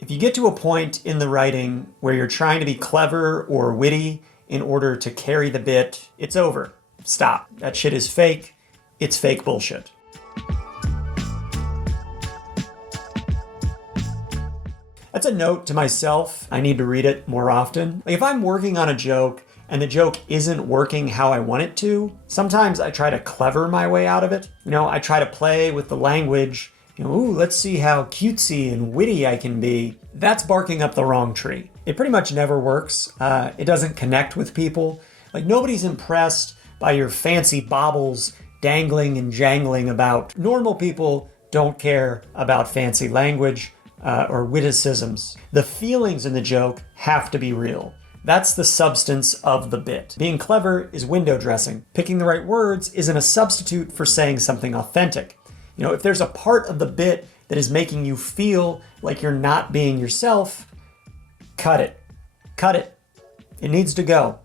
If you get to a point in the writing where you're trying to be clever or witty in order to carry the bit, it's over. Stop. That shit is fake. It's fake bullshit. That's a note to myself. I need to read it more often. Like if I'm working on a joke and the joke isn't working how I want it to, sometimes I try to clever my way out of it. I try to play with the language. Ooh, let's see how cutesy and witty I can be. That's barking up the wrong tree. It pretty much never works. It doesn't connect with people. Like nobody's impressed by your fancy baubles dangling and jangling about. Normal people don't care about fancy language or witticisms. The feelings in the joke have to be real. That's the substance of the bit. Being clever is window dressing. Picking the right words isn't a substitute for saying something authentic. If there's a part of the bit that is making you feel like you're not being yourself, cut it. Cut it. It needs to go.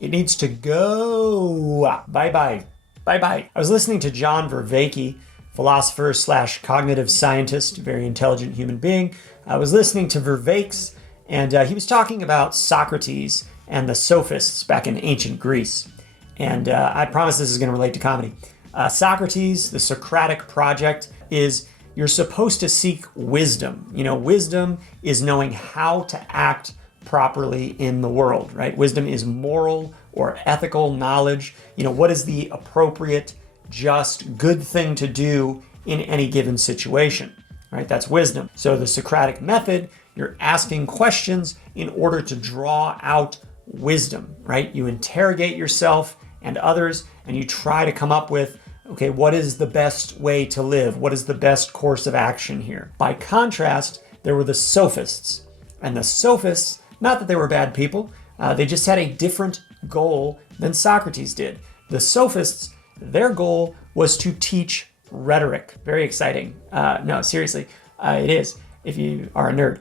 It needs to go. Bye-bye. Bye-bye. I was listening to John Vervaeke, philosopher / cognitive scientist, very intelligent human being. I was listening to Vervaeke's, and he was talking about Socrates and the sophists back in ancient Greece. And I promise this is going to relate to comedy. Socrates, the Socratic project, is you're supposed to seek wisdom. Wisdom is knowing how to act properly in the world, right? Wisdom is moral or ethical knowledge. What is the appropriate, just, good thing to do in any given situation, right? That's wisdom. So the Socratic method, you're asking questions in order to draw out wisdom, right? You interrogate yourself and others, and you try to come up with, okay, what is the best way to live? What is the best course of action here? By contrast, there were the sophists. And the sophists, not that they were bad people, they just had a different goal than Socrates did. The sophists, their goal was to teach rhetoric. Very exciting. No, seriously, it is, if you are a nerd.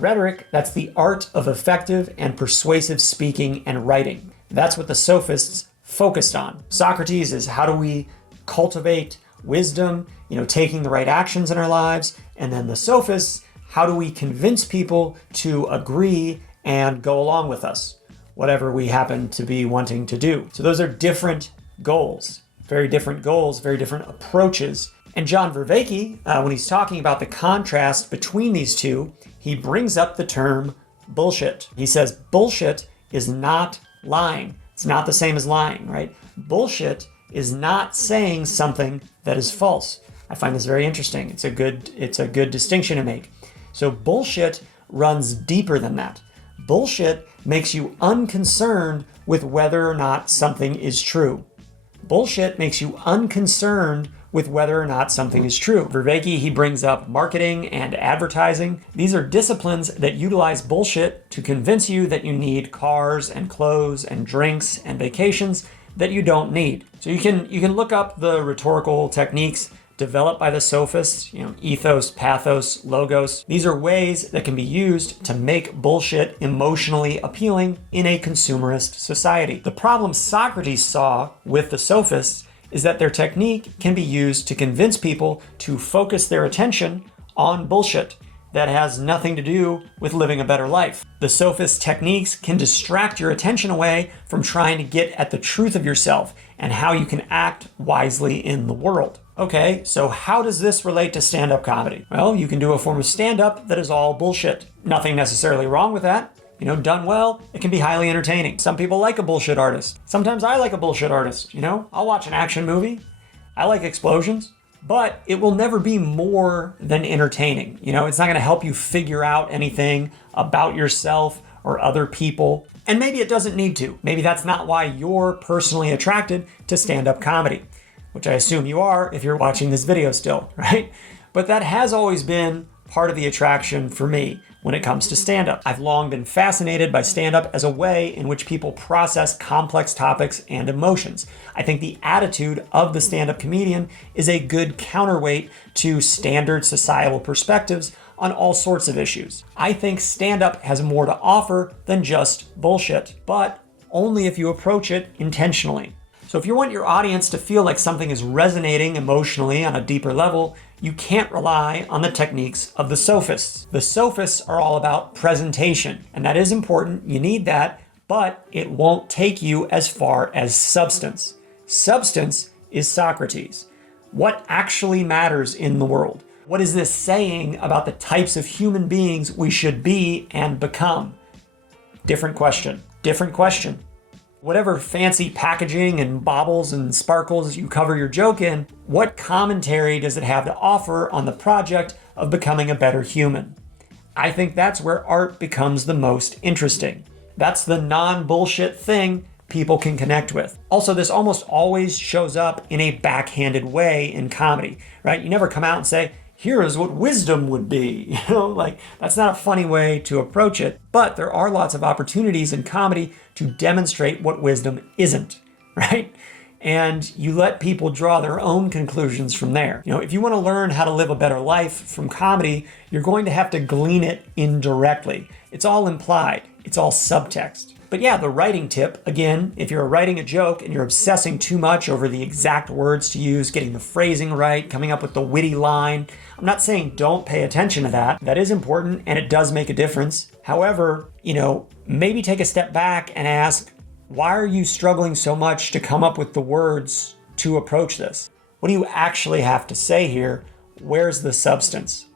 Rhetoric, that's the art of effective and persuasive speaking and writing. That's what the sophists focused on. Socrates is how do we cultivate wisdom, taking the right actions in our lives. And then the sophists, how do we convince people to agree and go along with us, whatever we happen to be wanting to do. So those are different goals, very different approaches. And John Vervaeke, when he's talking about the contrast between these two, he brings up the term bullshit. He says bullshit is not lying. It's not the same as lying, right? Bullshit is not saying something that is false. I find this very interesting. It's a good distinction to make. So bullshit runs deeper than that. Bullshit makes you unconcerned with whether or not something is true. Bullshit makes you unconcerned with whether or not something is true. Vervaeke, he brings up marketing and advertising. These are disciplines that utilize bullshit to convince you that you need cars and clothes and drinks and vacations that you don't need. So you can look up the rhetorical techniques developed by the sophists, ethos, pathos, logos. These are ways that can be used to make bullshit emotionally appealing in a consumerist society. The problem Socrates saw with the sophists is that their technique can be used to convince people to focus their attention on bullshit that has nothing to do with living a better life. The sophist techniques can distract your attention away from trying to get at the truth of yourself and how you can act wisely in the world. Okay, so how does this relate to stand-up comedy? Well, you can do a form of stand-up that is all bullshit. Nothing necessarily wrong with that. Done well, it can be highly entertaining. Some people like a bullshit artist. Sometimes I like a bullshit artist, I'll watch an action movie. I like explosions. But it will never be more than entertaining. It's not going to help you figure out anything about yourself or other people. And maybe it doesn't need to. Maybe that's not why you're personally attracted to stand-up comedy, which I assume you are if you're watching this video still, right? But that has always been part of the attraction for me when it comes to stand-up. I've long been fascinated by stand-up as a way in which people process complex topics and emotions. I think the attitude of the stand-up comedian is a good counterweight to standard societal perspectives on all sorts of issues. I think stand-up has more to offer than just bullshit, but only if you approach it intentionally. So if you want your audience to feel like something is resonating emotionally on a deeper level, You can't rely on the techniques of the sophists. The sophists are all about presentation, and that is important. You need that, but it won't take you as far as substance. Substance is Socrates. What actually matters in the world? What is this saying about the types of human beings we should be and become? Different question. Different question. Whatever fancy packaging and baubles and sparkles you cover your joke in, what commentary does it have to offer on the project of becoming a better human? I think that's where art becomes the most interesting. That's the non-bullshit thing people can connect with. Also, this almost always shows up in a backhanded way in comedy, right? You never come out and say, here is what wisdom would be. That's not a funny way to approach it. But there are lots of opportunities in comedy to demonstrate what wisdom isn't, right? And you let people draw their own conclusions from there. If you want to learn how to live a better life from comedy, you're going to have to glean it indirectly. It's all implied. It's all subtext. But yeah, the writing tip, again, if you're writing a joke and you're obsessing too much over the exact words to use, getting the phrasing right, coming up with the witty line, I'm not saying don't pay attention to that. That is important and it does make a difference. However, maybe take a step back and ask, why are you struggling so much to come up with the words to approach this? What do you actually have to say here? Where's the substance?